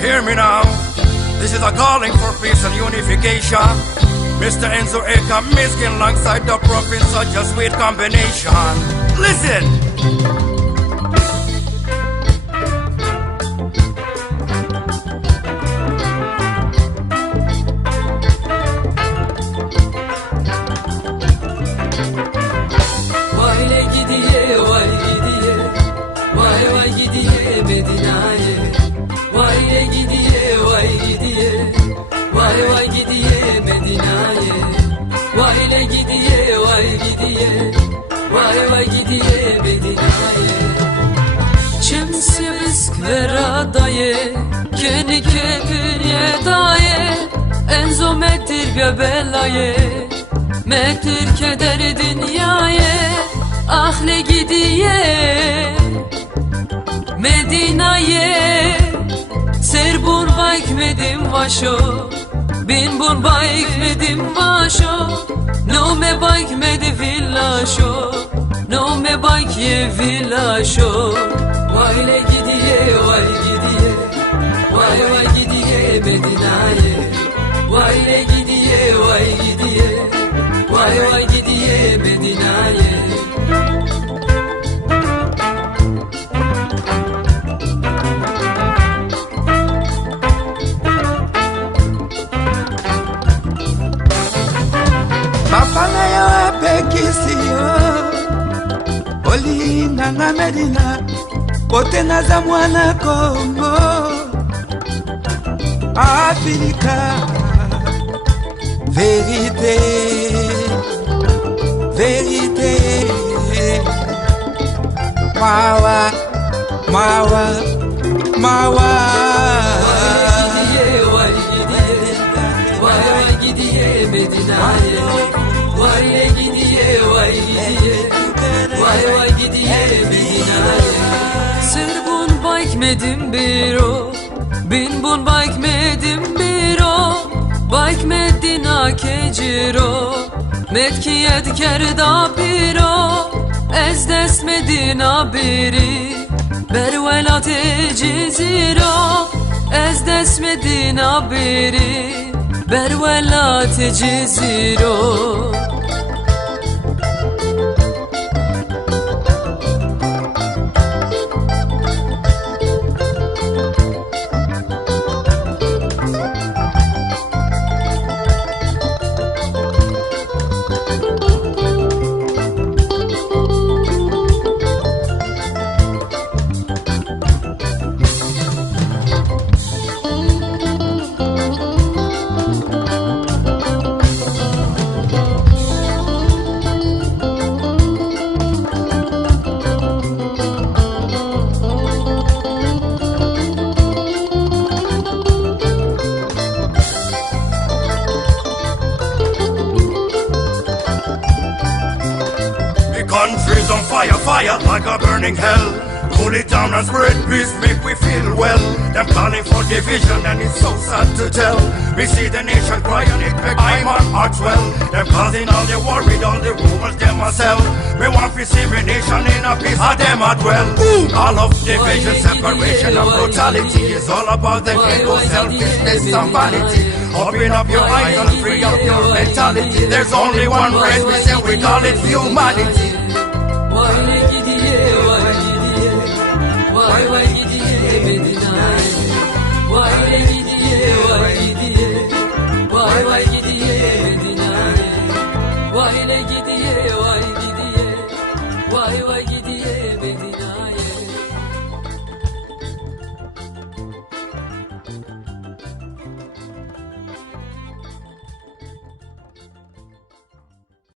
Hear me now. This is a calling for peace and unification. Mr. Enzo Eka Miskin alongside the prophet, such a sweet combination. Listen. Vay gidiye, vay gidiye, vay vay gidiye Medine'ye. Vay gidiye, vay gidiye, vay vay gidiye Medine'ye. Vay gidiye, vay gidiye, vay vay gidiye Medine'ye. Çemsi bisk veradaye, keni kepinye daye, Enzo metir belaye, metir keder dünyaye. Ahle gidiye Medine'ye, ser bun baykmedim vaşo, bin bun baykmedim vaşo, no me baykmedi villaşo, no me baykye villaşo. Vayle gidiye, vay gidiye, vay vay gidiye Medine'ye. Vayle gidiye, vay gidiye, vay vay gidiye Medine'ye. Mapana yo apekisiyo Olinga nga Medina Kote naza mwana Kongo Afrika Vérité Vérité Mawa Mawa Mawa Vay gidiye, vay vay gidiye Medine'ye. Vay gidiye, vay gidiye, vay vay gidiye Medine'ye. Ser bun baykmedim biro, bin bun baykmedim biro, baykmedina keciro, metkiyet kerda biro, ez dest medina biri, bervelat ciziro, ez dest medina biri, bervelat ciziro. Country's on fire, fire like a burning hell. Cool it down and spread peace, make we feel well. Them calling for division and it's so sad to tell. We see the nation cry and it make I'm on Hartswell. Them causing all the war with all the rumors them a sell. We want to see the nation in a peace, a them a dwell. All of division, separation and brutality is all about the ego, selfishness and vanity. Open up your eyes and free up your mentality. There's only one race, we say we call it humanity.